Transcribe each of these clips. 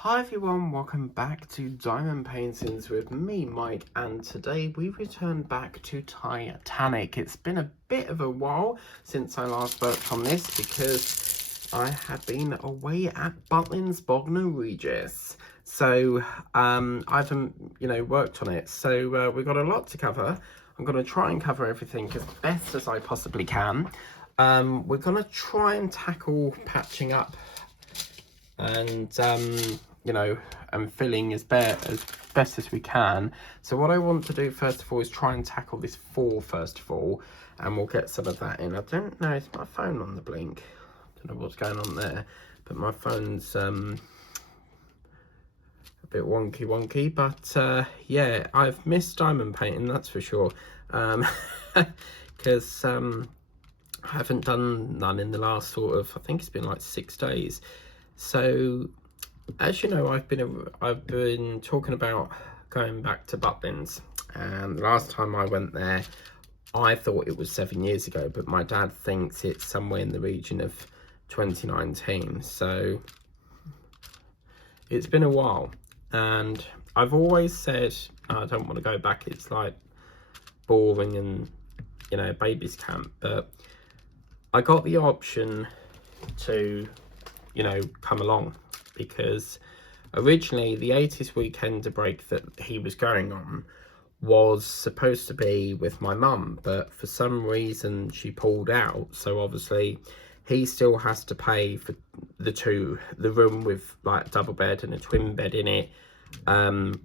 Hi everyone, welcome back to Diamond Paintings with me, Mike, and today we return back to Titanic. It's been a bit of a while since I last worked on this because I have been away at Butlins Bognor Regis. So I haven't, worked on it. So we've got a lot to cover. I'm going to try and cover everything as best as I possibly can. We're going to try and tackle patching up and and filling as best as we can. So what I want to do first of all is try and tackle this fall first of all, and we'll get some of that in. I don't know, is my phone on the blink? I don't know what's going on there, but my phone's a bit wonky, but yeah, I've missed diamond painting, that's for sure, because I haven't done none in the last I think it's been like 6 days. So as you know, I've been talking about going back to Butlins, and the last time I went there I thought it was 7 years ago, but my dad thinks it's somewhere in the region of 2019. So it's been a while, and I've always said I don't want to go back, it's like boring and baby's camp, but I got the option to come along because originally the 80s weekender break that he was going on was supposed to be with my mum, but for some reason she pulled out, so obviously he still has to pay for the room with like a double bed and a twin bed in it,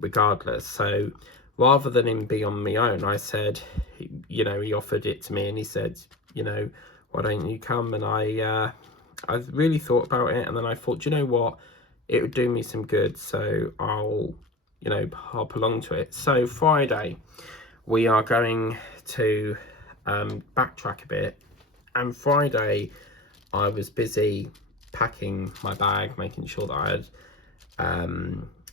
regardless. So rather than him be on my own, I said, he offered it to me and he said, why don't you come? And I really thought about it, and then I thought, you know what, it would do me some good, so I'll hop along to it. So Friday we are going to backtrack a bit, and Friday I was busy packing my bag, making sure that I had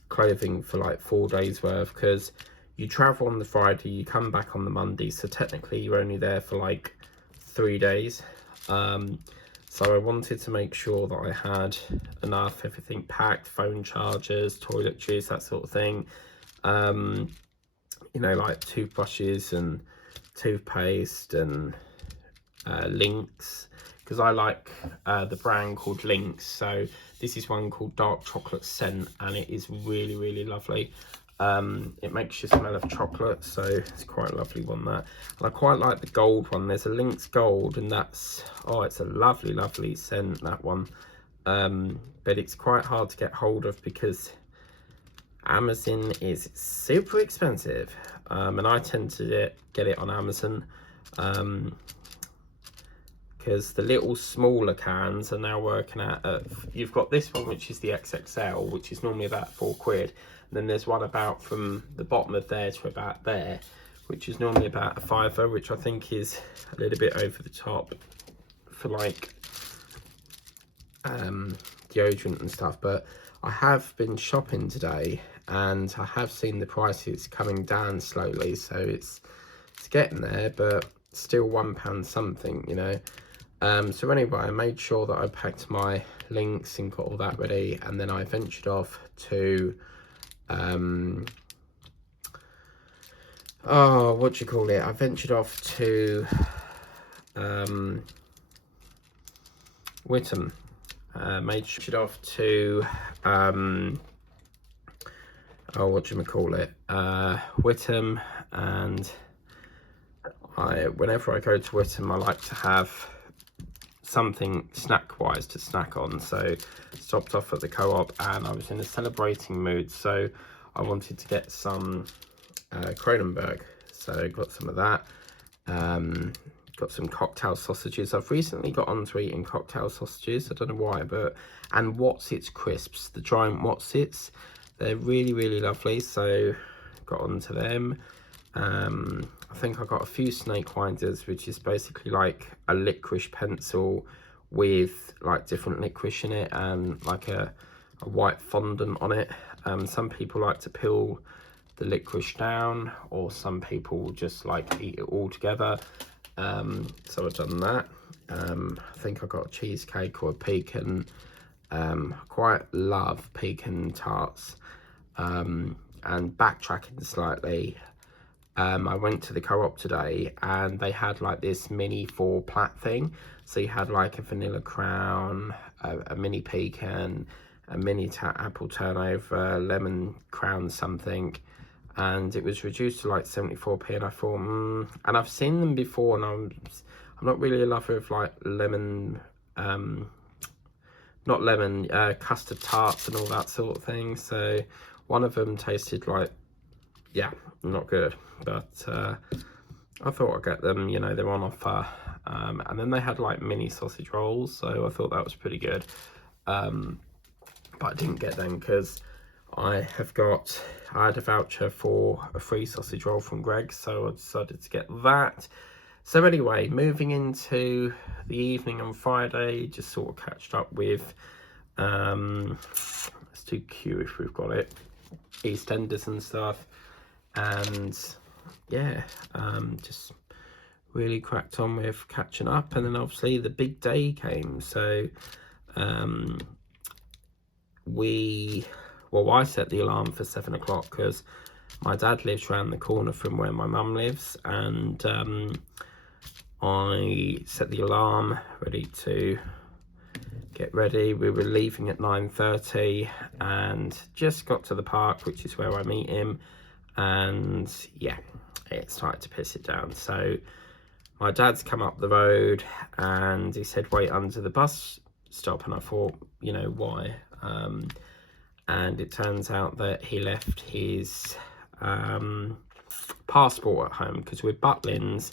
clothing for like 4 days worth, because you travel on the Friday, you come back on the Monday, so technically you're only there for like 3 days. So I wanted to make sure that I had enough, everything packed, phone chargers, toiletries, that sort of thing. Like toothbrushes and toothpaste and Lynx, because I like the brand called Lynx. So this is one called Dark Chocolate Scent, and it is really, really lovely. It makes you smell of chocolate, so it's quite a lovely one, that. And I quite like the gold one. There's a Lynx Gold, and that's, it's a lovely scent, that one. But it's quite hard to get hold of because Amazon is super expensive, and I tend to get it on Amazon, because the little smaller cans are now working at you've got this one, which is the XXL, which is normally about £4, and then there's one about from the bottom of there to about there, which is normally about a fiver, which I think is a little bit over the top for like deodorant and stuff. But I have been shopping today, and I have seen the prices coming down slowly, so it's getting there, but still £1 something, so anyway, I made sure that I packed my Lynx and got all that ready, and then I ventured off to what do you call it? I ventured off to Whittam. Made sure off to Whittam, and whenever I go to Whittam, I like to have something snack wise to snack on. So stopped off at the Co-op, and I was in a celebrating mood, so I wanted to get some Kronenberg, so got some of that. Got some cocktail sausages. I've recently got onto eating cocktail sausages, I don't know why, and Watsits crisps, the giant Watsits, they're really, really lovely, so got onto them. I think I got a few snake winders, which is basically like a licorice pencil with like different licorice in it and like a white fondant on it. Some people like to peel the licorice down, or some people just like eat it all together. So I've done that. I think I got a cheesecake or a pecan Quite love pecan tarts. And backtracking slightly, I went to the Co-op today and they had like this mini 4-plat thing. So you had like a vanilla crown, a mini pecan, a mini apple turnover, lemon crown something, and it was reduced to like 74p. And I thought, and I've seen them before, and I'm not really a lover of like lemon, not lemon, custard tarts and all that sort of thing. So one of them tasted like, yeah, not good, but I thought I'd get them, you know, they're on offer. And then they had like mini sausage rolls, so I thought that was pretty good. But I didn't get them because I had a voucher for a free sausage roll from Greggs, so I decided to get that. So anyway, moving into the evening on Friday, just sort of catched up with, let's do Q if we've got it, EastEnders and stuff. And yeah, just really cracked on with catching up. And then obviously the big day came. So I set the alarm for 7 o'clock because my dad lives around the corner from where my mum lives, and I set the alarm ready to get ready. We were leaving at 9:30 and just got to the park, which is where I meet him, and yeah, it started to piss it down. So my dad's come up the road and he said wait under the bus stop, and I thought, you know, why? And it turns out that he left his passport at home, because with Butlins,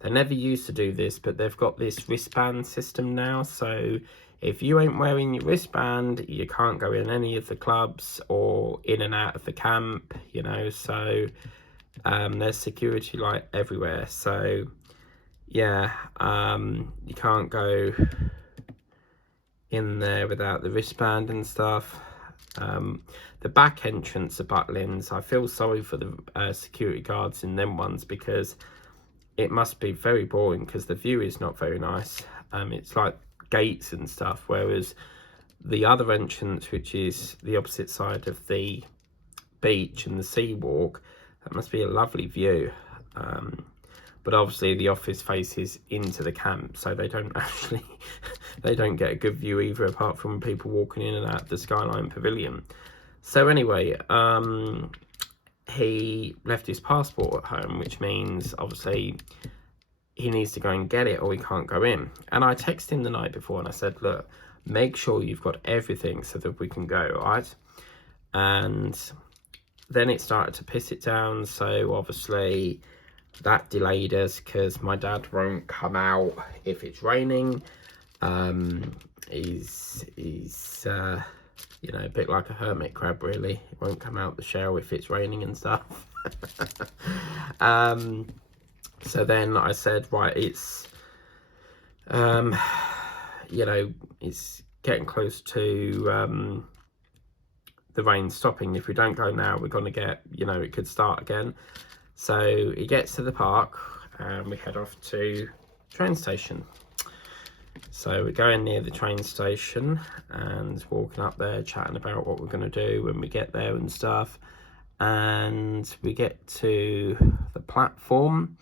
they never used to do this, but they've got this wristband system now. So if you ain't wearing your wristband, you can't go in any of the clubs or in and out of the camp, you know. So there's security like everywhere. So yeah, you can't go in there without the wristband and stuff. The back entrance of Butlins, I feel sorry for the security guards in them ones, because it must be very boring because the view is not very nice. It's like gates and stuff, whereas the other entrance, which is the opposite side of the beach and the sea walk, that must be a lovely view. But obviously the office faces into the camp, so they don't actually they don't get a good view either, apart from people walking in and out of the Skyline Pavilion. So anyway, he left his passport at home, which means obviously he needs to go and get it or he can't go in. And I texted him the night before and I said, look, make sure you've got everything so that we can go, right? And then it started to piss it down, so obviously that delayed us because my dad won't come out if it's raining. He's you know, a bit like a hermit crab, really. He won't come out the shell if it's raining and stuff. So then I said, right, it's you know, it's getting close to the rain stopping. If we don't go now, we're going to get, you know, it could start again. So he gets to the park and we head off to train station. So we're going near the train station and walking up there, chatting about what we're going to do when we get there and stuff. And we get to the platform,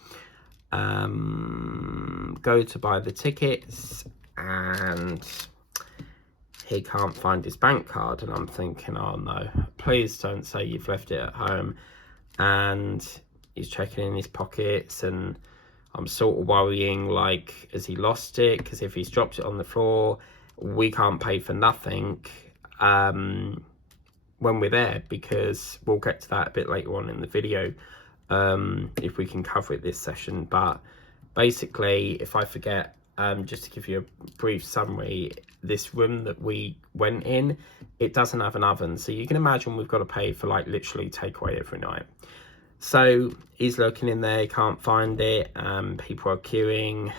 go to buy the tickets, and he can't find his bank card. And I'm thinking, oh no, please don't say you've left it at home. And he's checking in his pockets, and I'm sort of worrying, like, has he lost it? Because if he's dropped it on the floor, we can't pay for nothing when we're there, because we'll get to that a bit later on in the video, if we can cover it this session. But basically, if I forget, just to give you a brief summary, this room that we went in, it doesn't have an oven. So you can imagine we've got to pay for, like, literally takeaway every night. So he's looking in there, can't find it, people are queuing,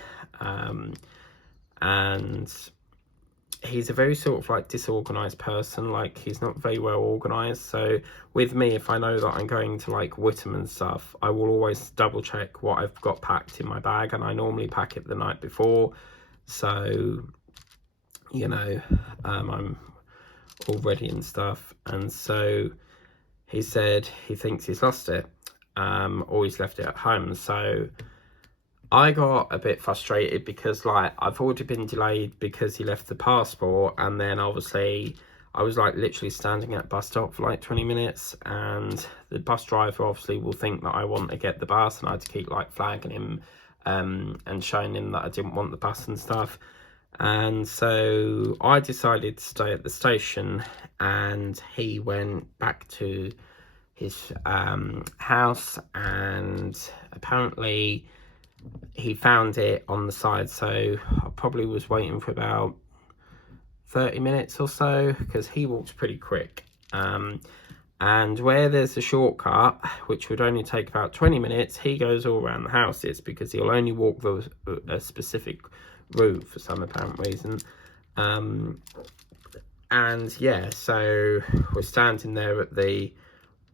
and he's a very sort of like disorganized person. Like, he's not very well organized. So with me, if I know that I'm going to like Whittam and stuff, I will always double check what I've got packed in my bag, and I normally pack it the night before. So, you know, I'm already and stuff. And so he said he thinks he's lost it, or he's left it at home. So I got a bit frustrated because, like, I've already been delayed because he left the passport, and then obviously I was like literally standing at a bus stop for like 20 minutes, and the bus driver obviously will think that I want to get the bus, and I had to keep like flagging him and showing him that I didn't want the bus and stuff. And so I decided to stay at the station, and he went back to his house, and apparently he found it on the side. So I probably was waiting for about 30 minutes or so, because he walks pretty quick. And where there's a shortcut, which would only take about 20 minutes, he goes all around the houses, because he'll only walk a specific route for some apparent reason. And yeah, so we're standing there at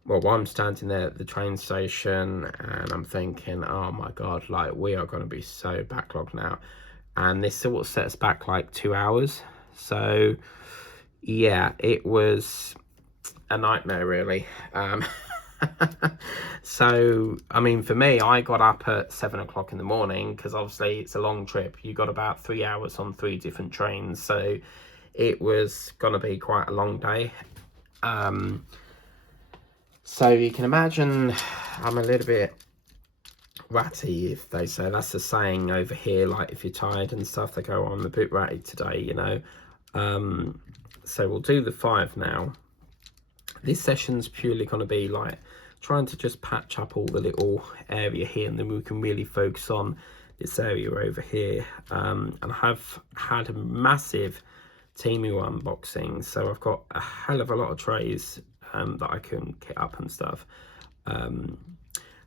I'm standing there at the train station, and I'm thinking, oh my god, like, we are going to be so backlogged now. And this sort of sets back like 2 hours. So yeah, it was a nightmare, really. So I mean, for me, I got up at 7 o'clock in the morning, because obviously it's a long trip. You got about 3 hours on 3 different trains, so it was gonna be quite a long day. So you can imagine I'm a little bit ratty, if they say. That's the saying over here, like if you're tired and stuff, they go, I'm a bit ratty today, you know. So we'll do the 5 now. This session's purely going to be like trying to just patch up all the little area here, and then we can really focus on this area over here. And I have had a massive Temu unboxing, so I've got a hell of a lot of trays that I can kit up and stuff.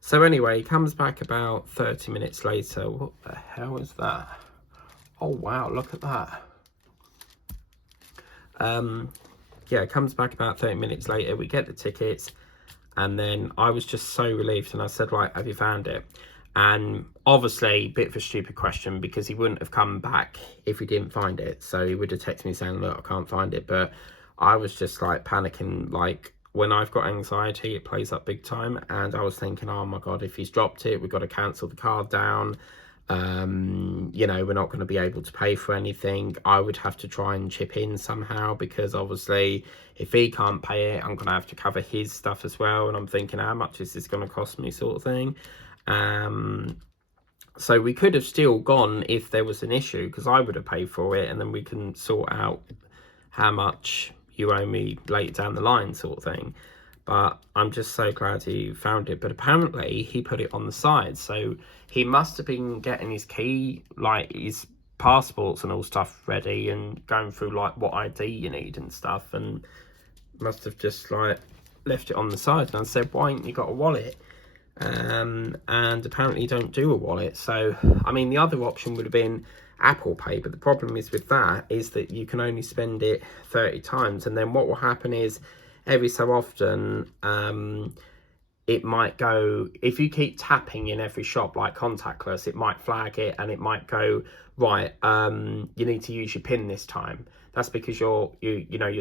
So anyway, he comes back about 30 minutes later. What the hell is that? Oh wow, look at that. Yeah, comes back about 30 minutes later. We get the tickets, and then I was just so relieved, and I said, like, have you found it? And obviously, bit of a stupid question, because he wouldn't have come back if he didn't find it. So he would have texted me saying, look, I can't find it. But I was just like panicking. Like, when I've got anxiety, it plays up big time. And I was thinking, oh my god, if he's dropped it, we've got to cancel the card down. You know, we're not going to be able to pay for anything. I would have to try and chip in somehow, because obviously if he can't pay it, I'm going to have to cover his stuff as well. And I'm thinking, how much is this going to cost me, sort of thing. So we could have still gone if there was an issue, because I would have paid for it, and then we can sort out how much you owe me later down the line, sort of thing. But I'm just so glad he found it. But apparently he put it on the side, so he must have been getting his key, like his passports and all stuff ready, and going through like what ID you need and stuff, and must have just like left it on the side. And I said, why ain't you got a wallet? And apparently you don't do a wallet. So I mean, the other option would have been Apple Pay, but the problem is with that is that you can only spend it 30 times, and then what will happen is every so often it might go, if you keep tapping in every shop like contactless, it might flag it, and it might go, right, you need to use your PIN this time. That's because you're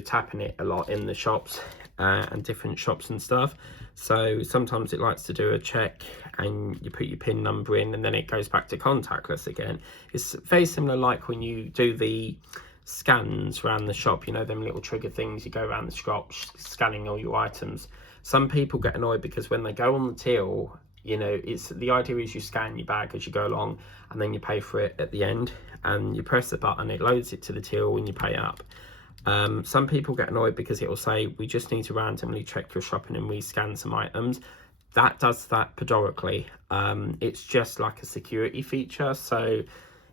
tapping it a lot in the shops and different shops and stuff. So sometimes it likes to do a check, and you put your PIN number in, and then it goes back to contactless again. It's very similar like when you do the scans around the shop, you know, them little trigger things, you go around the shop scanning all your items. Some people get annoyed because when they go on the till, you know, it's the idea is you scan your bag as you go along, and then you pay for it at the end, and you press the button, it loads it to the till when you pay up. Some people get annoyed because it will say, we just need to randomly check your shopping and rescan some items. That does that periodically. It's just like a security feature. So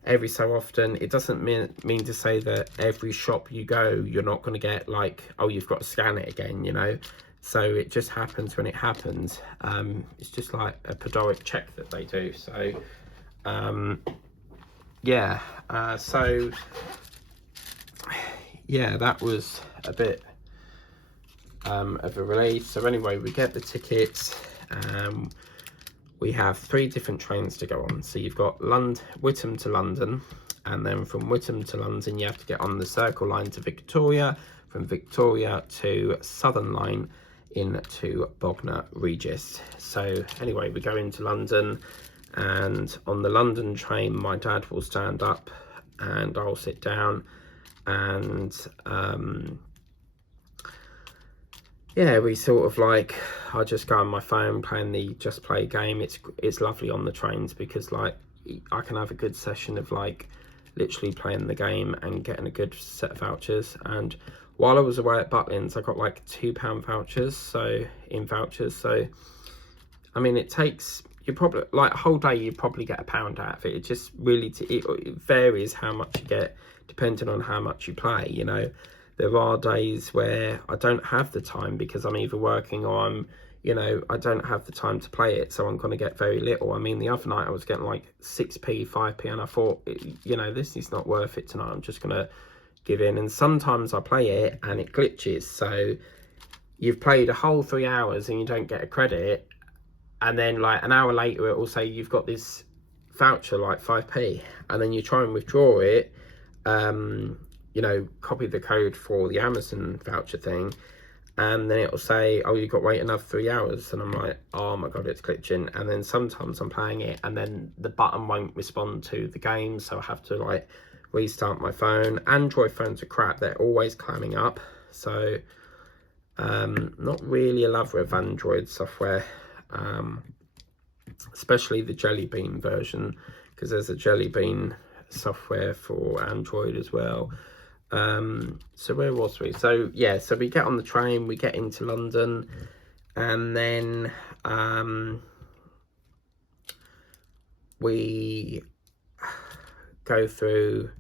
every so often, it doesn't mean to say that every shop you go, you're not going to get like, oh, you've got to scan it again, you know. So it just happens when it happens. It's just like a periodic check that they do. So yeah, so yeah, that was a bit of a relief. So anyway, we get the tickets. We have 3 different trains to go on. So you've got Whittam to London, and then from Whittam to London you have to get on the Circle line to Victoria. from Victoria to Southern Line into Bognor Regis. So anyway, we go into London, and on the London train my dad will stand up and I'll sit down, and yeah, we sort of like, I just go on my phone playing the Just Play game. It's lovely on the trains because like I can have a good session of like literally playing the game and getting a good set of vouchers. And while I was away at Butlins, I got like £2 vouchers, so I mean, it takes you probably like a whole day, you probably get £1 out of it. It just really it varies how much you get depending on how much you play, you know. There are days where I don't have the time because I'm either working or I'm, you know, I don't have the time to play it, so I'm going to get very little. I mean, the other night I was getting like 6p, 5p, and I thought, you know, this is not worth it tonight. I'm just going to give in. And sometimes I play it and it glitches. So you've played a whole 3 hours and you don't get a credit. And then like an hour later, it will say you've got this voucher, like 5p. And then you try and withdraw it. You know, copy the code for the Amazon voucher thing, and then it'll say, oh, you've got to wait another 3 hours, and I'm like, oh my god, it's glitching. And then sometimes I'm playing it and then the button won't respond to the game, so I have to like restart my phone. Android phones are crap, they're always climbing up, so not really a lover of Android software, especially the Jelly Bean version, because there's a Jelly Bean software for Android as well. So where was we? So yeah, so we get on the train, we get into London, and then we go through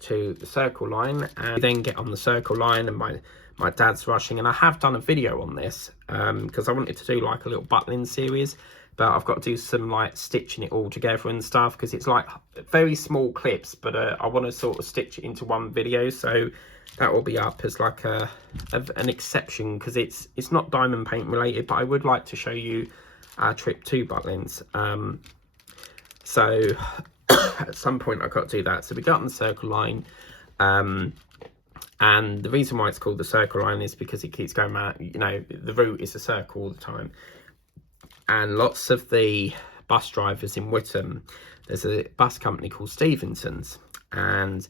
to the Circle Line, and we then get on the Circle Line, and my dad's rushing. And I have done a video on this because I wanted to do like a little Butlins series, but I've got to do some like stitching it all together and stuff because it's like very small clips, but I want to sort of stitch it into one video, so that will be up as like an exception because it's not diamond paint related, but I would like to show you our trip to Butlins. So at some point I've got to do that. So we got on the Circle Line, and the reason why it's called the Circle Line is because it keeps going around, you know, the route is a circle all the time. And lots of the bus drivers in Whittam, there's a bus company called Stevenson's, and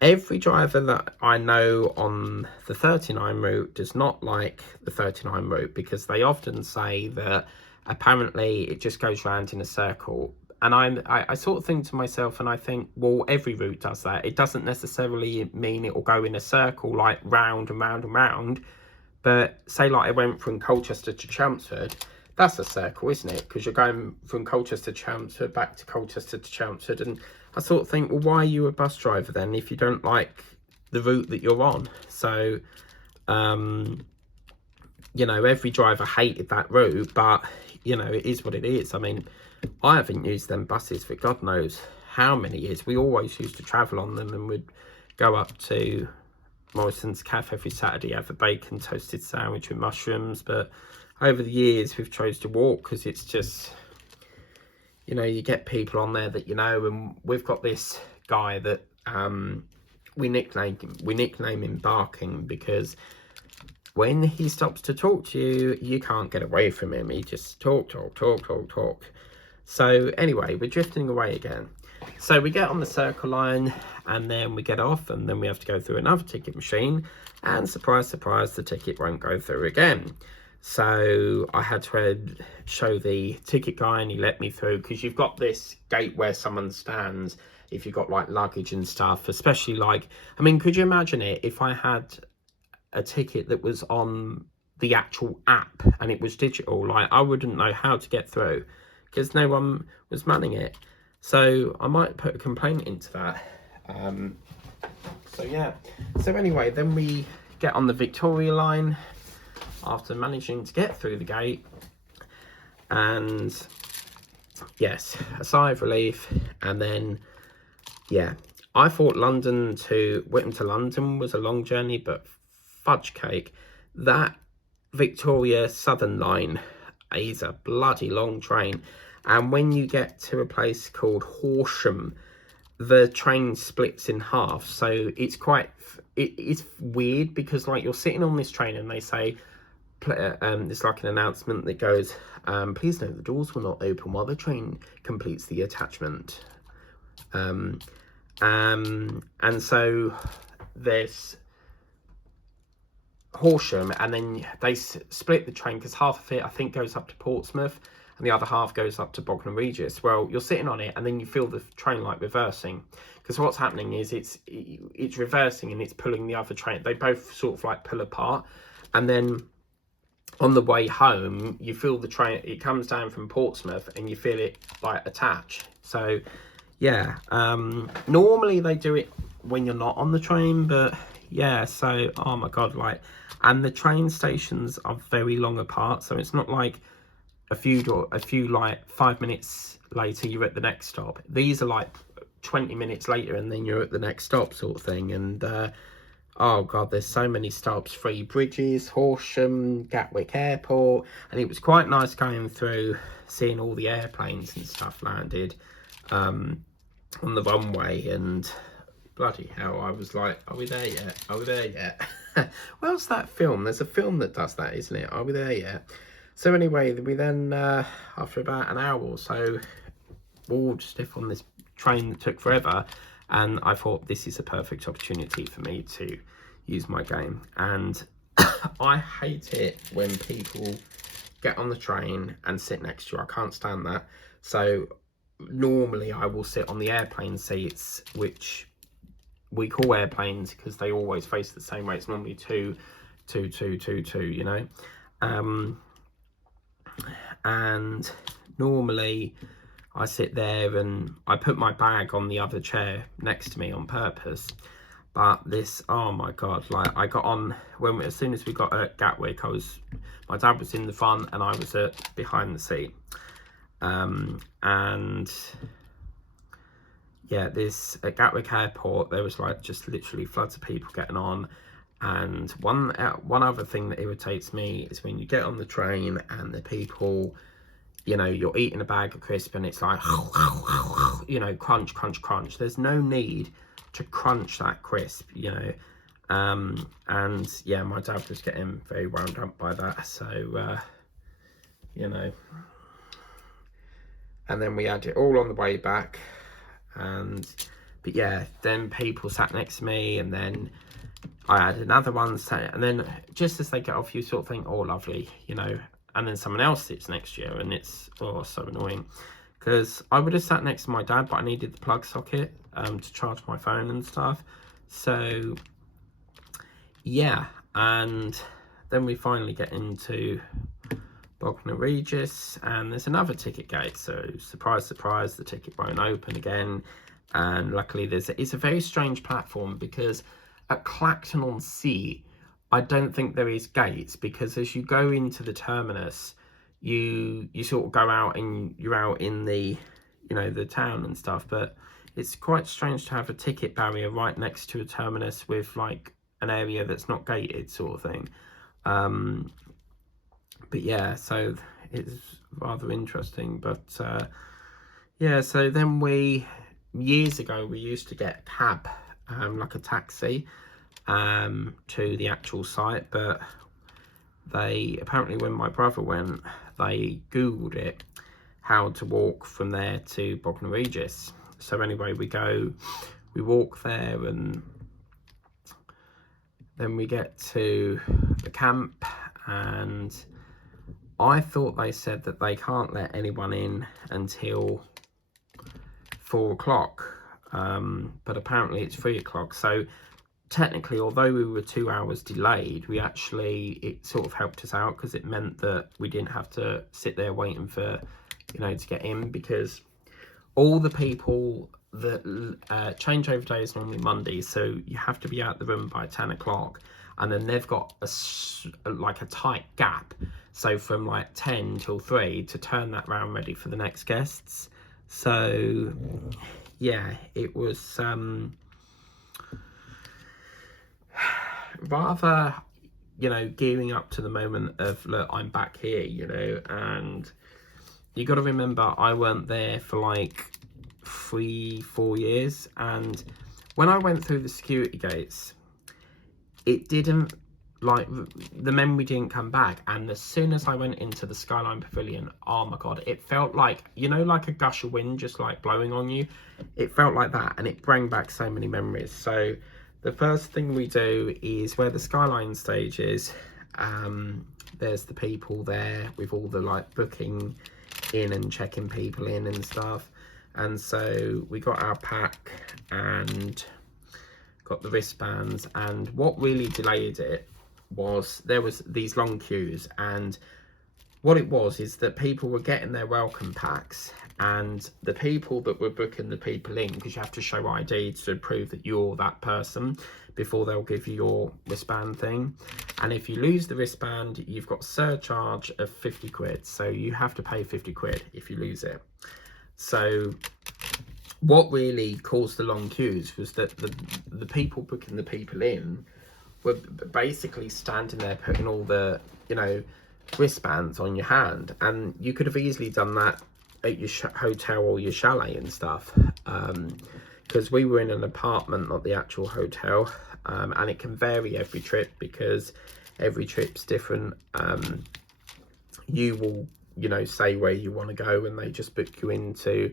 every driver that I know on the 39 route does not like the 39 route because they often say that apparently it just goes round in a circle. And I sort of think to myself, and I think, well, every route does that. It doesn't necessarily mean it will go in a circle, like round and round and round. But say like I went from Colchester to Chelmsford, that's a circle, isn't it? Because you're going from Colchester to Chelmsford, back to Colchester to Chelmsford. And I sort of think, well, why are you a bus driver then if you don't like the route that you're on? So, you know, every driver hated that route, but, you know, it is what it is. I mean, I haven't used them buses for God knows how many years. We always used to travel on them and would go up to Morrison's Cafe every Saturday, have a bacon toasted sandwich with mushrooms. But over the years, we've chose to walk because it's just, you know, you get people on there that you know, and we've got this guy that we nickname him Barking because when he stops to talk to you, you can't get away from him. He just talk. So anyway, we're drifting away again. So we get on the Circle Line and then we get off, and then we have to go through another ticket machine, and surprise, surprise, the ticket won't go through again. So I had to show the ticket guy and he let me through, because you've got this gate where someone stands if you've got like luggage and stuff, especially like, I mean, could you imagine it if I had a ticket that was on the actual app and it was digital? Like, I wouldn't know how to get through because no one was manning it. So I might put a complaint into that. So yeah, so anyway, then we get on the Victoria line after managing to get through the gate, and yes, a sigh of relief. And then yeah, I thought London to Whittam to London was a long journey, but fudge cake, that Victoria Southern line is a bloody long train. And when you get to a place called Horsham, the train splits in half, so it's quite it's weird because like you're sitting on this train and they say, it's like an announcement that goes, please note the doors will not open while the train completes the attachment. And so there's Horsham, and then they split the train because half of it I think goes up to Portsmouth and the other half goes up to Bognor Regis. Well, you're sitting on it and then you feel the train like reversing, because what's happening is it's reversing and it's pulling the other train. They both sort of like pull apart, and then on the way home you feel the train, it comes down from Portsmouth and you feel it like attach. So yeah, normally they do it when you're not on the train, but yeah, so oh my god, like, and the train stations are very long apart, so it's not like a few like 5 minutes later you're at the next stop. These are like 20 minutes later and then you're at the next stop sort of thing. And oh god, there's so many stops: Three Bridges, Horsham, Gatwick Airport. And it was quite nice going through, seeing all the airplanes and stuff landed on the runway. And bloody hell, I was like, are we there yet? Are we there yet? Where's that film? There's a film that does that, isn't it? Are we there yet? So anyway, we then, after about an hour or so, all stiff on this train that took forever, and I thought this is a perfect opportunity for me to use my game. And I hate it when people get on the train and sit next to you. I can't stand that. So normally I will sit on the airplane seats, which we call airplanes because they always face the same way. It's normally two, you know. And normally I sit there and I put my bag on the other chair next to me on purpose. But this, oh my god, like I got on, as soon as we got at Gatwick, my dad was in the front and I was behind the seat. And yeah, at Gatwick Airport, there was like just literally floods of people getting on. And one other thing that irritates me is when you get on the train and the people, you know, you're eating a bag of crisp and it's like, you know, crunch, crunch, crunch. There's no need to crunch that crisp, you know. And yeah, my dad was getting very wound up by that. So, you know. And then we had it all on the way back. But yeah, then people sat next to me, and then I had another one sat, and then just as they get off, you sort of think, oh lovely, you know, and then someone else sits next to you, and it's so annoying, because I would have sat next to my dad, but I needed the plug socket to charge my phone and stuff. So yeah, and then we finally get into Bognor Regis, and there's another ticket gate. So surprise, surprise, the ticket won't open again. And luckily it's a very strange platform, because at Clacton-on-Sea, I don't think there is gates, because as you go into the terminus, you sort of go out and you're out in the, you know, the town and stuff. But it's quite strange to have a ticket barrier right next to a terminus with like an area that's not gated sort of thing. But yeah, so it's rather interesting. But yeah, so then years ago we used to get a cab, like a taxi, to the actual site. But they apparently, when my brother went, they googled it, how to walk from there to Bognor Regis. So anyway, we walk there, and then we get to the camp, and I thought they said that they can't let anyone in until 4 o'clock, but apparently it's 3 o'clock. So technically, although we were 2 hours delayed, it sort of helped us out, because it meant that we didn't have to sit there waiting for, you know, to get in, because all the people that changeover day is normally Monday, so you have to be out the room by 10 o'clock, and then they've got a tight gap, so from like 10 till 3 to turn that round ready for the next guests. So yeah, it was rather, you know, gearing up to the moment of, look, I'm back here, you know. And you got to remember, I weren't there for like 3-4 years, and when I went through the security gates, it didn't, like, the memory didn't come back. And as soon as I went into the Skyline Pavilion, oh my god, it felt like, you know, like a gush of wind just like blowing on you. It felt like that, and it brought back so many memories. So the first thing we do is where the Skyline stage is. There's the people there with all the like booking in and checking people in and stuff. And so we got our pack and got the wristbands, and what really delayed it was there was these long queues. And what it was is that people were getting their welcome packs, and the people that were booking the people in, because you have to show ID to prove that you're that person before they'll give you your wristband thing. And if you lose the wristband, you've got surcharge of 50 quid. So you have to pay 50 quid if you lose it. So what really caused the long queues was that the people booking the people in were basically standing there putting all the, you know, wristbands on your hand. And you could have easily done that at your hotel or your chalet and stuff, because we were in an apartment, not the actual hotel, and it can vary every trip because every trip's different. You will, you know, say where you want to go, and they just book you into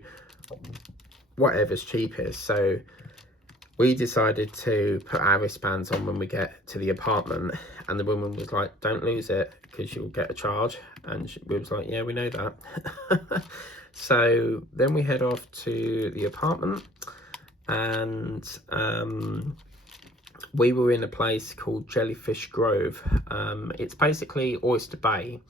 whatever's cheapest. So we decided to put our wristbands on when we get to the apartment, and the woman was like, don't lose it because you'll get a charge. And we was like, yeah, we know that. So then we head off to the apartment, and we were in a place called Jellyfish Grove. It's basically Oyster Bay,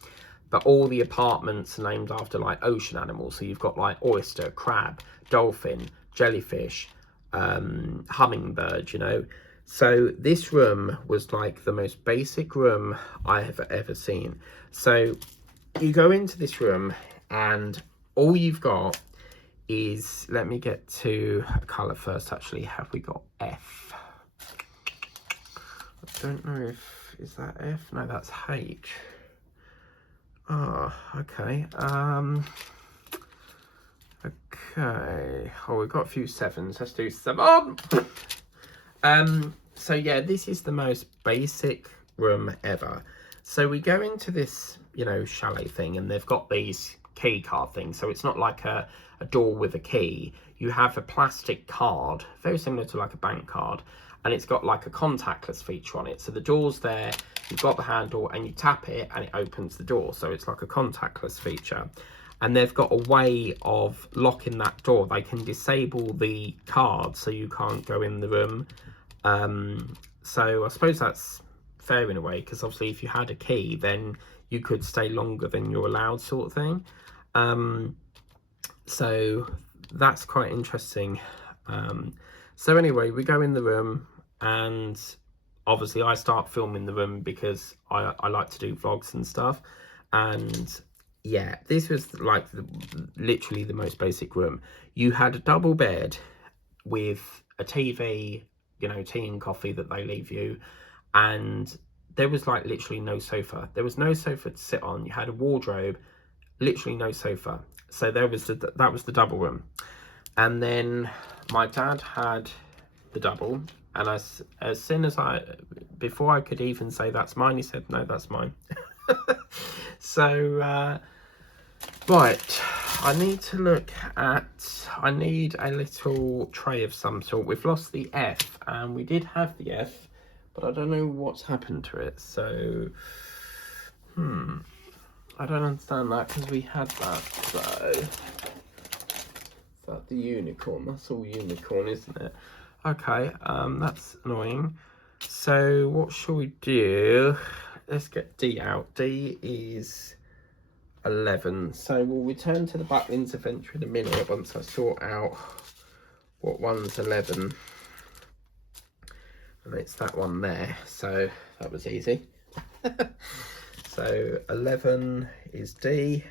but all the apartments are named after like ocean animals. So you've got like oyster, crab, dolphin, jellyfish, hummingbird, you know. So this room was like the most basic room I have ever seen. So you go into this room, and all you've got is, let me get to a colour first actually. Have we got F? I don't know if, is that F? No, that's H. Oh, okay. Okay. Oh, we've got a few sevens. Let's do 7. So yeah, this is the most basic room ever. So we go into this, you know, chalet thing, and they've got these key card things. So it's not like a door with a key. You have a plastic card, very similar to like a bank card, and it's got like a contactless feature on it. So the door's there, you've got the handle, and you tap it and it opens the door. So it's like a contactless feature. And they've got a way of locking that door. They can disable the card so you can't go in the room. So I suppose that's fair in a way, because obviously if you had a key, then you could stay longer than you're allowed, sort of thing. So that's quite interesting. So anyway, we go in the room, and obviously I start filming the room because I like to do vlogs and stuff. And yeah, this was like literally the most basic room. You had a double bed with a TV, you know, tea and coffee that they leave you, and there was like literally no sofa. There was no sofa to sit on. You had a wardrobe, literally no sofa. So there was that was the double room. And then my dad had the double, and as soon as before I could even say that's mine, he said, no, that's mine. So right, I need a little tray of some sort. We've lost the F, and we did have the F, but I don't know what's happened to it. So I don't understand that, because we had that. So is that the unicorn? That's all unicorn, isn't it? Okay, that's annoying. So what shall we do? Let's get D out. D is 11. So we'll return to the Butlins adventure in a minute once I sort out what one's 11. And it's that one there. So that was easy. So 11 is D.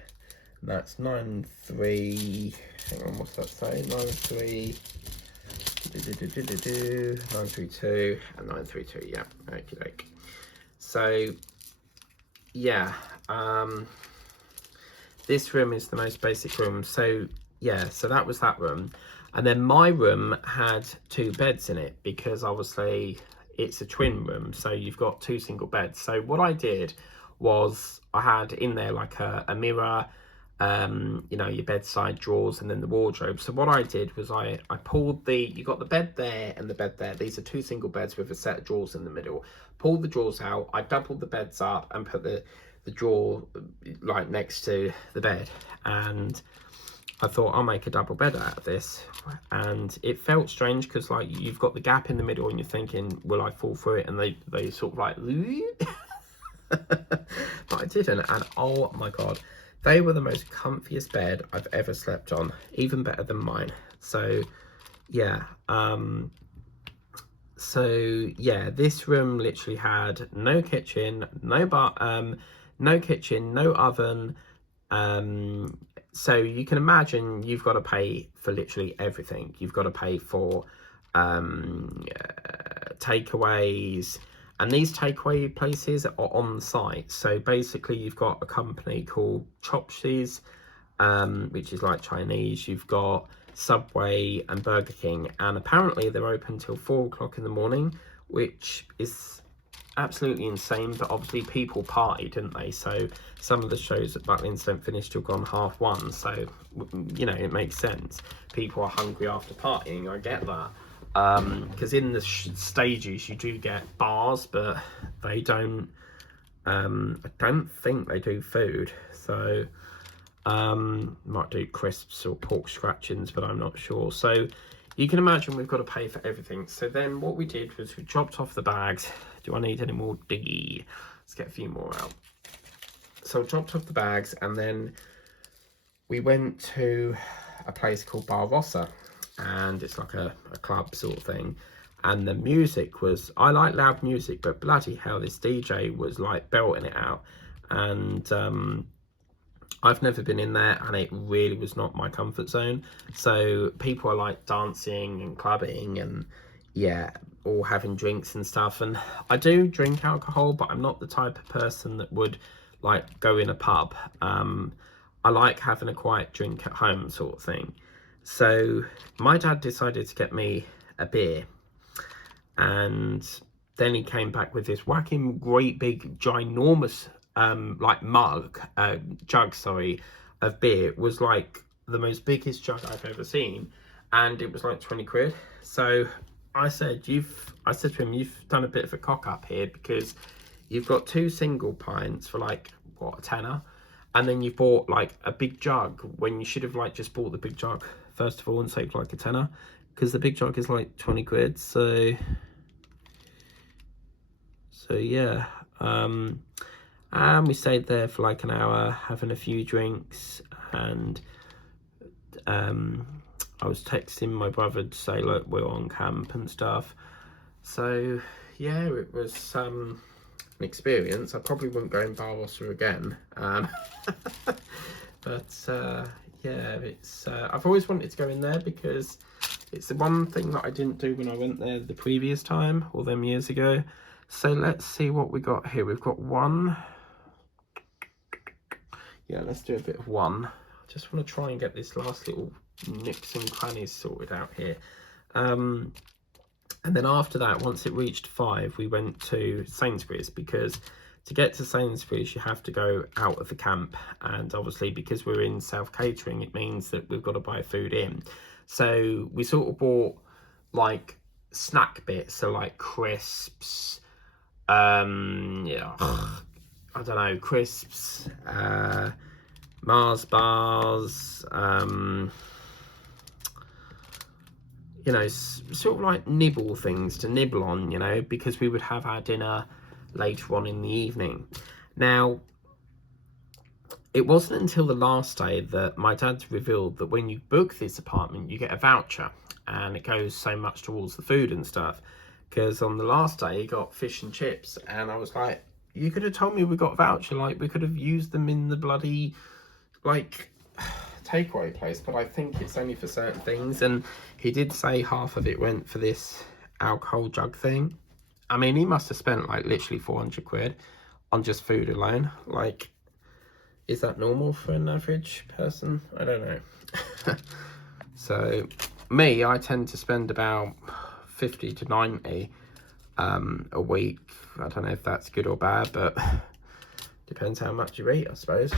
And that's 93. Hang on, what's that say? 93. 932 and 932. Yeah, okay. So yeah, this room is the most basic room. So yeah, so that was that room. And then my room had 2 beds in it, because obviously it's a twin room, so you've got 2 single beds. So what I did was I had in there like a mirror, you know, your bedside drawers, and then the wardrobe. So what I did was I pulled you got the bed there and the bed there. These are 2 single beds with a set of drawers in the middle. Pulled the drawers out, I doubled the beds up and put the drawer like next to the bed, and I thought I'll make a double bed out of this. And it felt strange because like you've got the gap in the middle and you're thinking, will I fall through it? And they sort of like but I didn't, and oh my god, they were the most comfiest bed I've ever slept on, even better than mine. So yeah, this room literally had no kitchen, no kitchen, no oven. So you can imagine you've got to pay for literally everything. You've got to pay for takeaways, and these takeaway places are on the site. So basically you've got a company called Chopshi's, which is like Chinese. You've got Subway and Burger King, and apparently they're open till 4 o'clock in the morning, which is absolutely insane. But obviously people party, didn't they? So some of the shows at Butlins don't finish till gone 1:30, so you know, it makes sense. People are hungry after partying, I get that. Because in the stages you do get bars, but they don't I don't think they do food. So might do crisps or pork scratchings, but I'm not sure. So you can imagine we've got to pay for everything. So then what we did was we dropped off the bags. Do I need any more diggy? Let's get a few more out. So I dropped off the bags, and then we went to a place called Bar Rossa, and it's like a club sort of thing. And the music was, I like loud music, but bloody hell, this DJ was like belting it out. And I've never been in there, and it really was not my comfort zone. So people are like dancing and clubbing and yeah, all having drinks and stuff. And I do drink alcohol, but I'm not the type of person that would like go in a pub. I like having a quiet drink at home sort of thing. So my dad decided to get me a beer, and then he came back with this whacking great big ginormous like jug of beer. It was like the most biggest jug I've ever seen, and it was like 20 quid. So I said to him, you've done a bit of a cock up here, because you've got 2 single pints for like what, a tenner, and then you bought like a big jug when you should have like just bought the big jug first of all and saved like a tenner, because the big jug is like 20 quid. So yeah, and we stayed there for like an hour having a few drinks, and I was texting my brother to say, look, we're on camp and stuff. So yeah, it was an experience. I probably wouldn't go in Bar Rossa again. But yeah, it's I've always wanted to go in there, because it's the one thing that I didn't do when I went there the previous time, or them years ago. So let's see what we got here. We've got one. Yeah, let's do a bit of one. Just want to try and get this last little nicks and crannies sorted out here. And then after that, once it reached 5, we went to Sainsbury's, because to get to Sainsbury's you have to go out of the camp, and obviously because we're in self-catering, it means that we've got to buy food in. So we sort of bought like snack bits, so like crisps, yeah, I don't know, crisps, Mars bars, you know, sort of like nibble things to nibble on, you know, because we would have our dinner later on in the evening. Now, it wasn't until the last day that my dad revealed that when you book this apartment, you get a voucher, and it goes so much towards the food and stuff. Because on the last day, he got fish and chips, and I was like, you could have told me we got a voucher, like we could have used them in the bloody like takeaway place, but I think it's only for certain things. And he did say half of it went for this alcohol jug thing. I mean, he must have spent like literally 400 quid on just food alone. Like, is that normal for an average person? I don't know. So me, I tend to spend about 50 to 90 a week. I don't know if that's good or bad, but depends how much you eat, I suppose.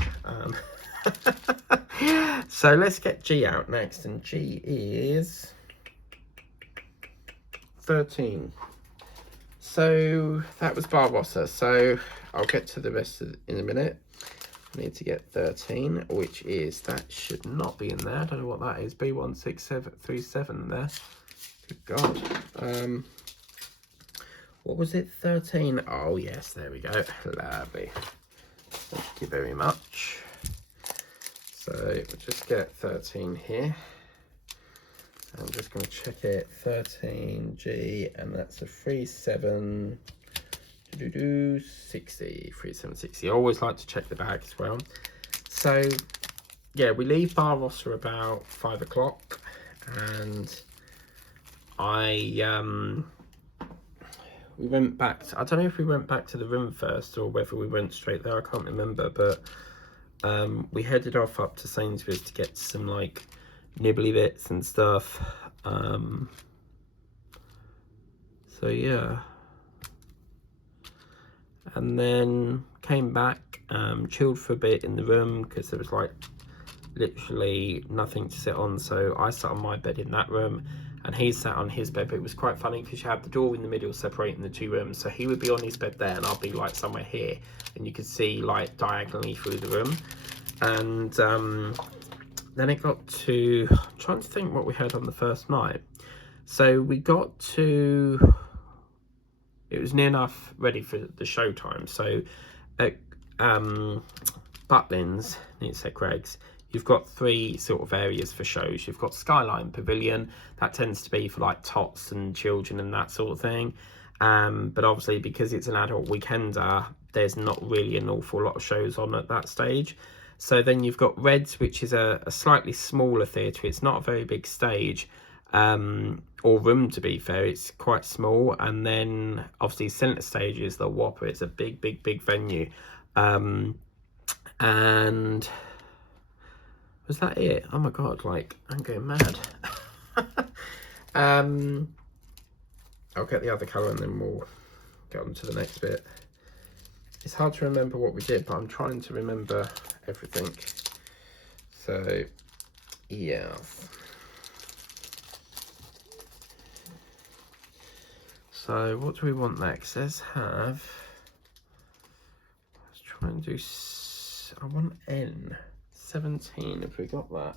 So let's get G out next, and G is 13. So that was Barbossa. So I'll get to the rest in a minute. I need to get 13, which is, that should not be in there. I don't know what that is. B16737 there. Good God. What was it? 13. Oh yes, there we go. Lovely. Thank you very much. So we'll just get 13 here. I'm just going to check it. 13G, and that's a 37. 60, 3760. I always like to check the bag as well. So yeah, we leave Barbossa about 5 o'clock, and we went back to, I don't know if we went back to the room first or whether we went straight there, I can't remember, but we headed off up to Sainsbury's to get some like nibbly bits and stuff. So yeah, and then came back, chilled for a bit in the room because there was like literally nothing to sit on. So I sat on my bed in that room, and he sat on his bed. But it was quite funny because you had the door in the middle separating the two rooms. So he would be on his bed there, and I'll be like somewhere here, and you could see like diagonally through the room. And then it got to, I'm trying to think what we had on the first night. So we got to, it was near enough ready for the show time. So at Butlins, near St Greg's, you've got 3 sort of areas for shows. You've got Skyline Pavilion, that tends to be for like tots and children and that sort of thing. But obviously because it's an adult weekender, there's not really an awful lot of shows on at that stage. So then you've got Reds, which is a slightly smaller theatre. It's not a very big stage, or room to be fair, it's quite small. And then obviously centre stage is the Whopper. It's a big venue. And was that it? Oh my God, like I'm going mad. I'll get the other colour and then we'll get on to the next bit. It's hard to remember what we did, but I'm trying to remember everything. So yeah. So what do we want next? Let's try and do, I want N17 if we got that.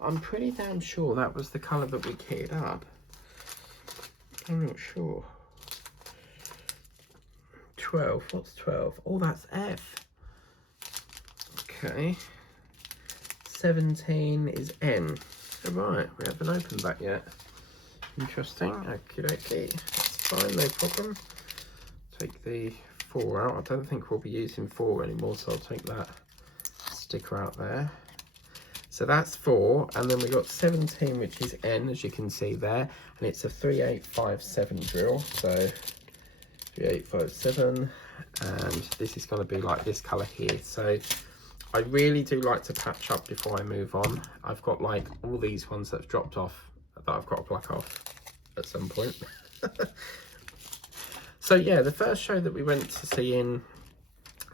I'm pretty damn sure that was the colour that we kitted up. I'm not sure. 12, what's 12? Oh, that's F. Okay. 17 is N. All right, we haven't opened that yet. Interesting. Okie dokie. That's fine, no problem. Take the 4 out. I don't think we'll be using 4 anymore, so I'll take that sticker out there. So that's 4, and then we've got 17, which is N, as you can see there, and it's a 3857 drill. So 3857, and this is going to be like this colour here. So I really do like to patch up before I move on. I've got like all these ones that's dropped off that I've got to pluck off at some point. So yeah, the first show that we went to see in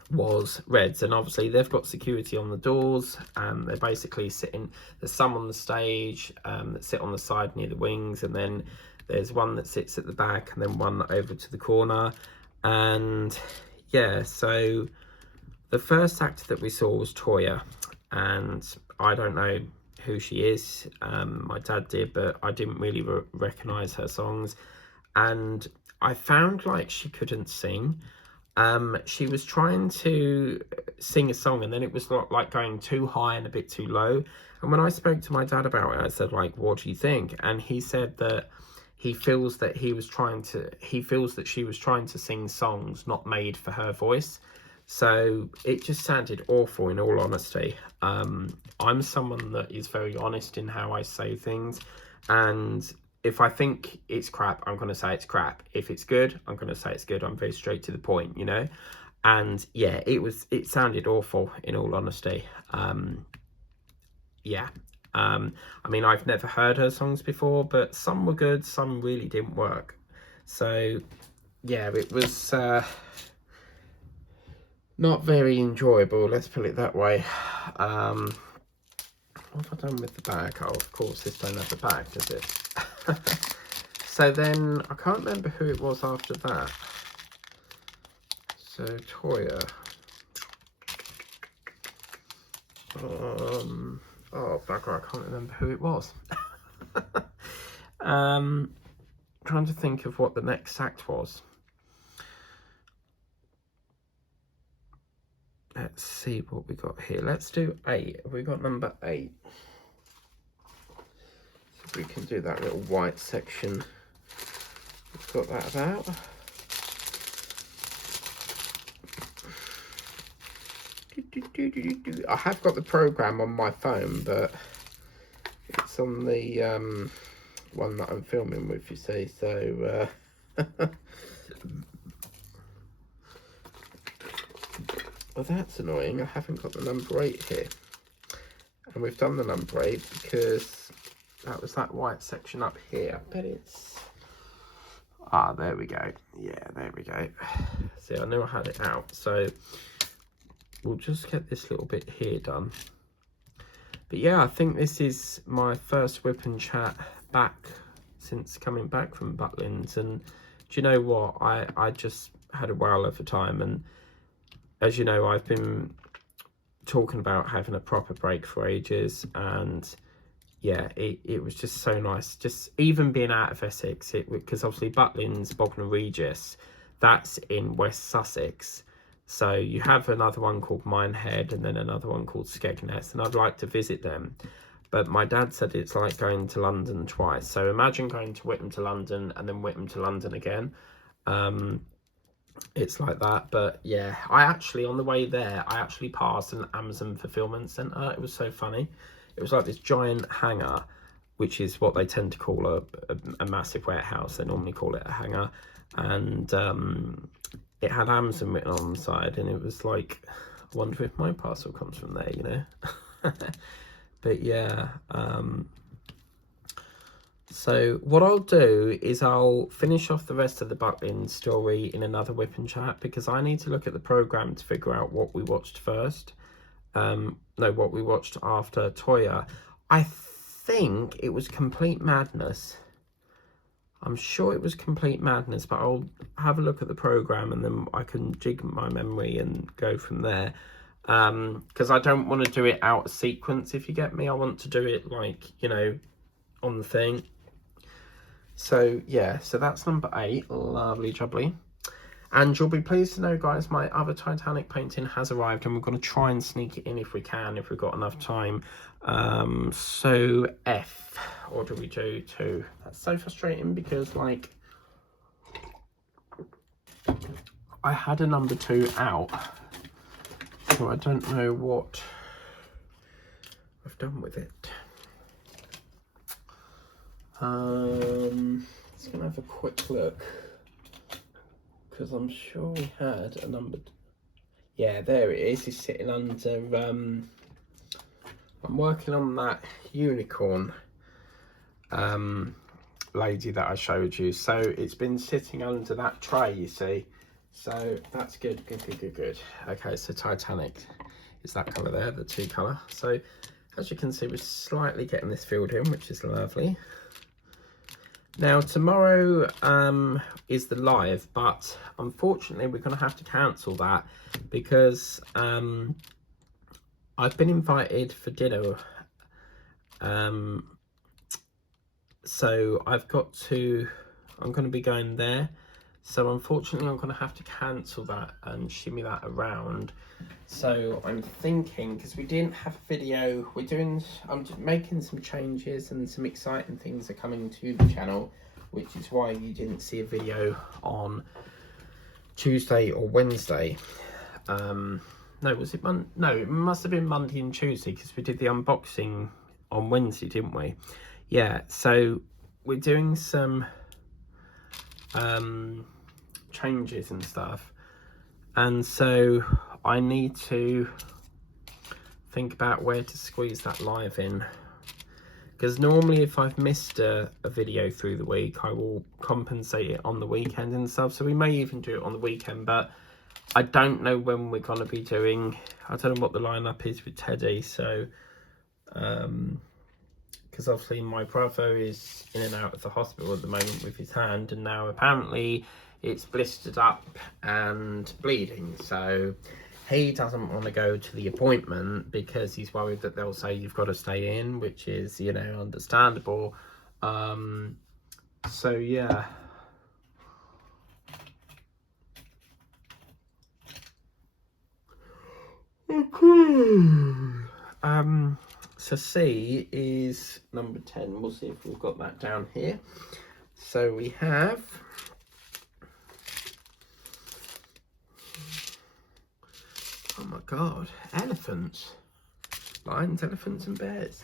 was Reds, and obviously they've got security on the doors, and they're basically sitting, there's some on the stage that sit on the side near the wings, and then there's one that sits at the back, and then one over to the corner. And yeah, so the first act that we saw was Toya, and I don't know who she is. My dad did, but I didn't really recognize her songs, and I found like she couldn't sing. She was trying to sing a song, and then it was like going too high and a bit too low. And when I spoke to my dad about it, I said, like, what do you think? And he said that he feels that she was trying to sing songs not made for her voice. So it just sounded awful, in all honesty. I'm someone that is very honest in how I say things, and if I think it's crap, I'm going to say it's crap. If it's good, I'm going to say it's good. I'm very straight to the point, you know. And yeah, it sounded awful, in all honesty. Yeah. I mean, I've never heard her songs before, but some were good, some really didn't work. So yeah, it was not very enjoyable, let's put it that way. What have I done with the bag? Oh, of course, this don't have a bag, does it? So then, I can't remember who it was after that. So, Toya. Oh, bugger, I can't remember who it was. Trying to think of what the next act was. Let's see what we got here. Let's do 8. We got number 8. So we can do that little white section. We've got that about. I have got the program on my phone, but it's on the one that I'm filming with, you see. So well, that's annoying. I haven't got the number 8 here. And we've done the number 8 because that was that white section up here. I bet it's... Ah, there we go. Yeah, there we go. See, I knew I had it out. So we'll just get this little bit here done. But yeah, I think this is my first whip and chat back since coming back from Butlins. And do you know what? I just had a whale of a time. And as you know, I've been talking about having a proper break for ages. And yeah, it was just so nice. Just even being out of Essex, because obviously Butlins, Bognor Regis, that's in West Sussex. So you have another one called Minehead and then another one called Skegness, and I'd like to visit them. But my dad said it's like going to London twice. So imagine going to Whittam to London and then Whittam to London again. It's like that. But yeah, I actually, on the way there, I actually passed an Amazon fulfillment centre. It was so funny. It was like this giant hangar, which is what they tend to call a massive warehouse. They normally call it a hangar. And it had Amazon written on the side, and it was like, I wonder if my parcel comes from there, you know. But yeah, so what I'll do is I'll finish off the rest of the Butlins story in another whip and chat, because I need to look at the programme to figure out what we watched first. No, what we watched after Toya. I think it was Complete Madness. I'm sure it was Complete Madness, but I'll have a look at the programme and then I can jig my memory and go from there. Because I don't want to do it out of sequence, if you get me. I want to do it like, you know, on the thing. So yeah, so that's number 8. Lovely jubbly. And you'll be pleased to know, guys, my other Titanic painting has arrived, and we're going to try and sneak it in if we can, if we've got enough time. So F, or do we do 2? That's so frustrating because, like, I had a number 2 out, so I don't know what I've done with it. Let's gonna have a quick look, because I'm sure we had a number. Yeah, there it is. It's sitting under. I'm working on that unicorn lady that I showed you. So it's been sitting under that tray, you see. So that's good, good. Okay, so Titanic is that colour there, the 2 colour. So as you can see, we're slightly getting this filled in, which is lovely. Now tomorrow is the live, but unfortunately we're going to have to cancel that because I've been invited for dinner. So I'm going to be going there. So unfortunately I'm going to have to cancel that and shimmy that around. So I'm thinking, because we didn't have a video, I'm just making some changes and some exciting things are coming to the channel, which is why you didn't see a video on Tuesday or Wednesday. No, was it Monday? No, it must have been Monday and Tuesday, because we did the unboxing on Wednesday, didn't we? Yeah, so we're doing some changes and stuff, and so I need to think about where to squeeze that live in, because normally if I've missed a video through the week, I will compensate it on the weekend and stuff. So we may even do it on the weekend, but I don't know when we're going to be doing. I don't know what the lineup is with Teddy. So, because obviously my brother is in and out of the hospital at the moment with his hand, and now apparently it's blistered up and bleeding. So he doesn't want to go to the appointment because he's worried that they'll say you've got to stay in, which is, you know, understandable. So yeah. Okay. So C is number 10. We'll see if we've got that down here. So we have oh my god, elephants. Lions, elephants and bears.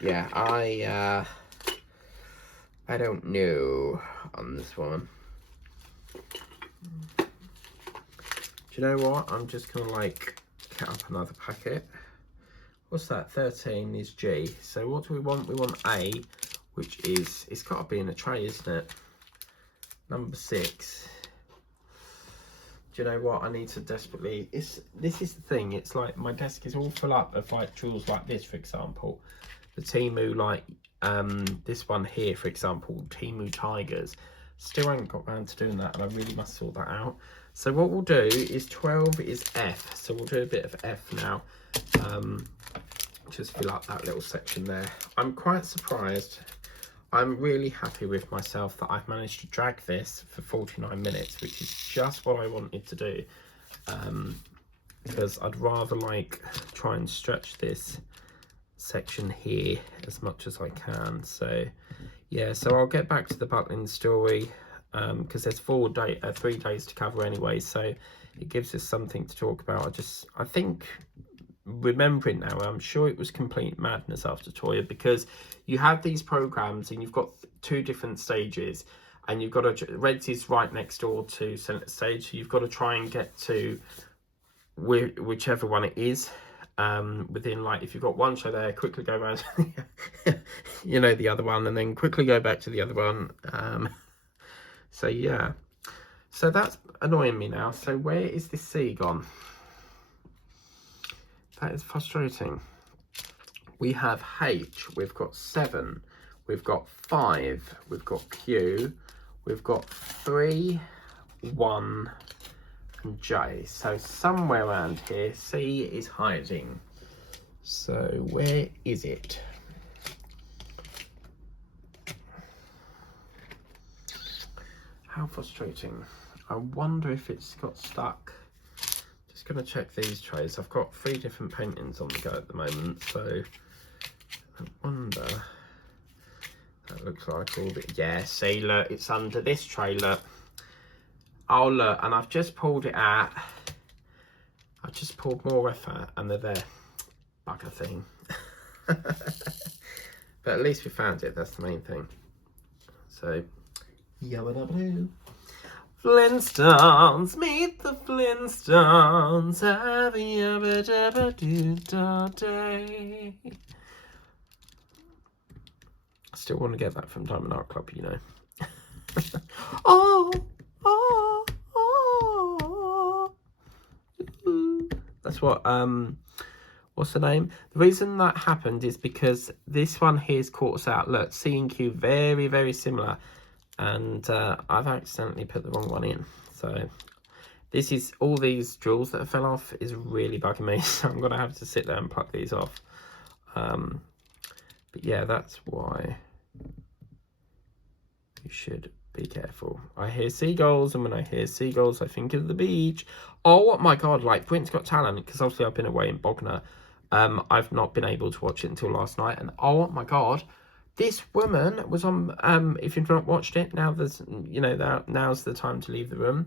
Yeah, I don't know on this one. Do you know what? I'm just gonna like cut up another packet. What's that? 13 is G. So what do we want? We want A, which is, it's got to be in a tray, isn't it? Number 6. Do you know what? I need to desperately. This is the thing. It's like my desk is all full up of like jewels like this, for example. The Temu, like this one here, for example, Temu Tigers. Still haven't got around to doing that, and I really must sort that out. So what we'll do is 12 is F. So we'll do a bit of F now. Just fill up that little section there. I'm quite surprised. I'm really happy with myself that I've managed to drag this for 49 minutes, which is just what I wanted to do. Because I'd rather like try and stretch this section here as much as I can. So yeah, so I'll get back to the buckling story because there's 3 days to cover anyway, so it gives us something to talk about. I think remembering now, I'm sure it was complete madness after Toya, because you have these programs and you've got 2 different stages, and you've got to, Reds is right next door to Centre Stage, so you've got to try and get to whichever one it is within, like, if you've got one show there, quickly go around you know, the other one, and then quickly go back to the other one. So yeah, so that's annoying me now. So where is this C gone? That is frustrating. We have H, we've got 7, we've got 5, we've got Q, we've got 3, 1 and J. So somewhere around here C is hiding. So where is it? How frustrating. I wonder if it's got stuck. Just going to check these trays. I've got 3 different paintings on the go at the moment, so I wonder. That looks like all the, yeah, see, look, it's under this tray, look. Oh, look, and I've just pulled it out. I've just pulled more F out, and they're there. Bugger thing. But at least we found it, that's the main thing. So, yabba-dabba-doo. Flintstones, meet the Flintstones, have a yabba-dabba-doo-da-day. I still want to get that from Diamond Art Club, you know. Oh, oh, oh. That's what, what's the name? The reason that happened is because this one here's caught us out. Look, C and Q, very, very similar. And I've accidentally put the wrong one in. So this is, all these jewels that fell off is really bugging me. So I'm going to have to sit there and pluck these off. But yeah, that's why you should be careful. I hear seagulls, and when I hear seagulls, I think of the beach. Oh my God, like Britain's Got Talent, because obviously I've been away in Bognor. I've not been able to watch it until last night. And oh my God, this woman was on, if you've not watched it, now there's, you know, now's the time to leave the room.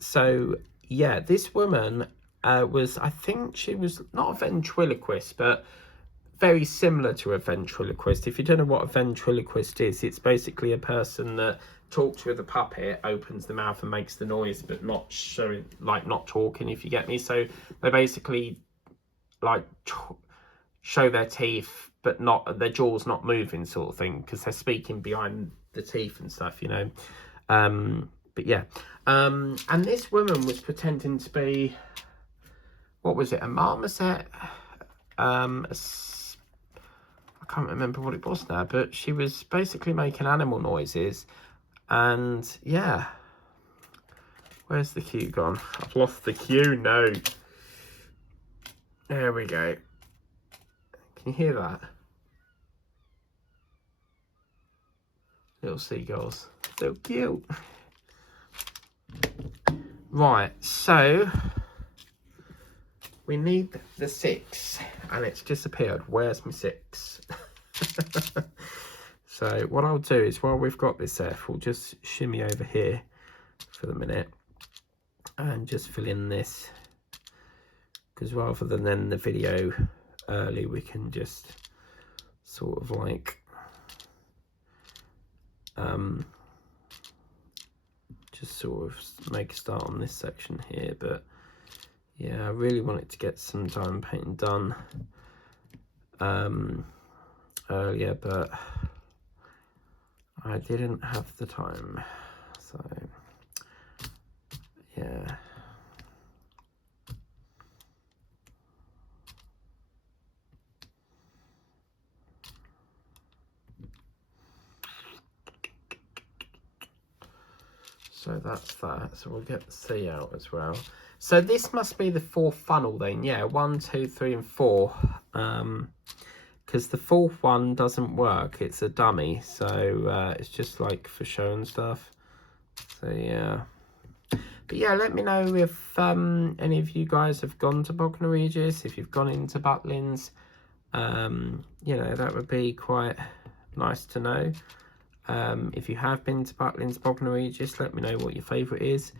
So yeah, this woman was, I think she was not a ventriloquist, but very similar to a ventriloquist. If you don't know what a ventriloquist is, it's basically a person that talks with a puppet, opens the mouth and makes the noise, but not showing, like not talking, if you get me. So they basically like show their teeth, but not their jaws not moving, sort of thing, because they're speaking behind the teeth and stuff, you know. But yeah, and this woman was pretending to be, what was it, a marmoset? I can't remember what it was now, but she was basically making animal noises. And yeah, where's the cue gone? I've lost the cue. No, there we go. Can you hear that? Little seagulls, so cute. Right, so we need the 6, and it's disappeared. Where's my 6? So what I'll do is, while we've got this F, we'll just shimmy over here for the minute and just fill in this, because rather than end the video early, we can just sort of like just sort of make a start on this section here. But yeah, I really wanted to get some diamond painting done earlier, but I didn't have the time, so yeah. So that's that. So we'll get the C out as well. So this must be the 4th funnel then. Yeah, 1, 2, 3, and 4. Because the 4th one doesn't work. It's a dummy. So it's just like for show and stuff. So yeah. But yeah, let me know if any of you guys have gone to Bognor Regis, if you've gone into Butlins. You know, that would be quite nice to know. If you have been to Butlins, Bognor Regis, let me know what your favourite is.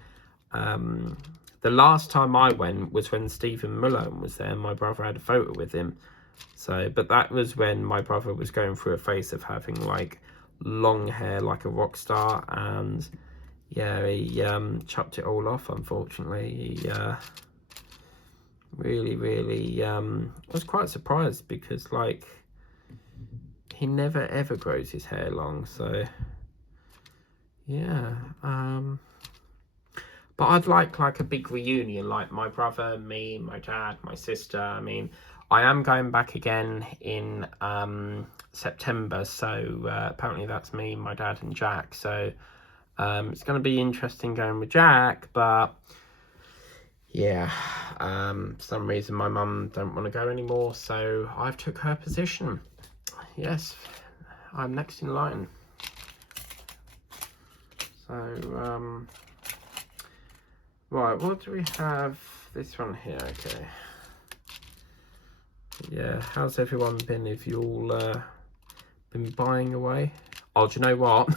The last time I went was when Stephen Mullen was there, and my brother had a photo with him. So, but that was when my brother was going through a phase of having like long hair like a rock star, and yeah, he chopped it all off, unfortunately. He really was quite surprised, because like he never ever grows his hair long. So yeah, but I'd like a big reunion, like my brother, me, my dad, my sister. I mean, I am going back again in September, so apparently that's me, my dad and Jack. So it's going to be interesting going with Jack, but yeah, for some reason my mum don't want to go anymore, so I've took her position. Yes, I'm next in line. So right, what do we have? This one here. Okay. Yeah, how's everyone been? Have you all been buying away? Oh, do you know what?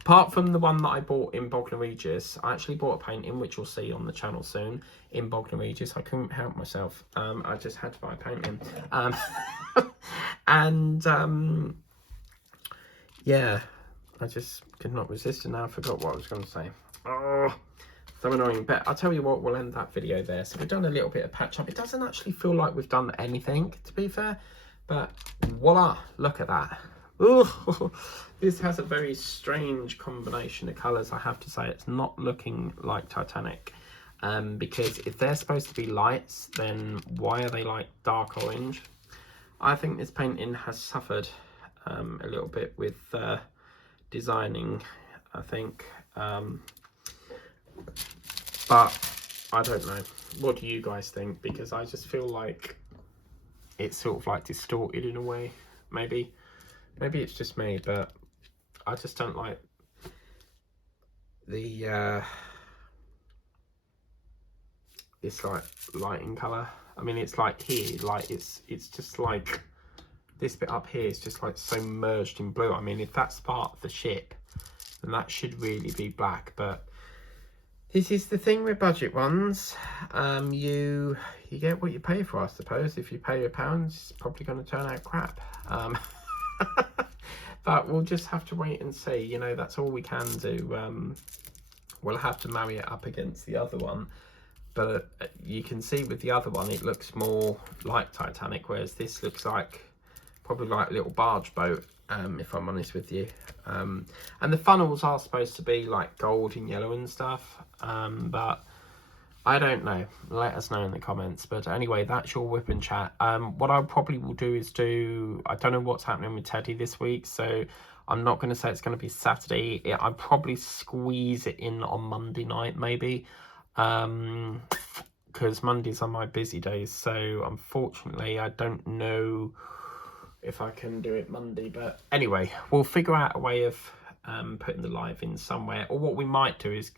Apart from the one that I bought in Bognor Regis, I actually bought a painting, which you'll see on the channel soon, in Bognor Regis. I couldn't help myself. I just had to buy a painting. And yeah, I just could not resist, and now I forgot what I was going to say. Oh, so annoying. But I'll tell you what, we'll end that video there. So we've done a little bit of patch up. It doesn't actually feel like we've done anything, to be fair, but voila, look at that. Ooh, this has a very strange combination of colours, I have to say. It's not looking like Titanic, because if they're supposed to be lights, then why are they like dark orange? I think this painting has suffered a little bit with designing, I think, but I don't know. What do you guys think? Because I just feel like it's sort of like distorted in a way. Maybe it's just me, but I just don't like the this like lighting colour. I mean, it's like here, like it's just like this bit up here is just like so merged in blue. I mean, if that's part of the ship, then that should really be black. But this is the thing with budget ones. You get what you pay for, I suppose. If you pay £1, it's probably going to turn out crap. But we'll just have to wait and see. You know, that's all we can do. We'll have to marry it up against the other one. But you can see with the other one, it looks more like Titanic, whereas this looks like probably like a little barge boat, if I'm honest with you. And the funnels are supposed to be like gold and yellow and stuff, but I don't know. Let us know in the comments. But anyway, that's your whip and chat. What I probably will do is I don't know what's happening with Teddy this week, so I'm not going to say it's going to be Saturday. I'll probably squeeze it in on Monday night, maybe. Because Mondays are my busy days, so unfortunately I don't know if I can do it Monday. But anyway, we'll figure out a way of putting the live in somewhere, or what we might do is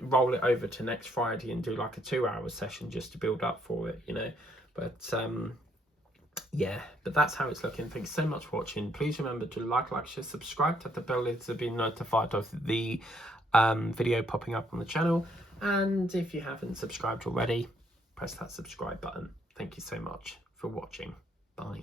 roll it over to next Friday and do like a 2-hour session just to build up for it, you know. But yeah, but that's how it's looking. Thanks so much for watching. Please remember to like, share, subscribe, tap the bell to be notified of the video popping up on the channel. And if you haven't subscribed already, press that subscribe button. Thank you so much for watching. Bye.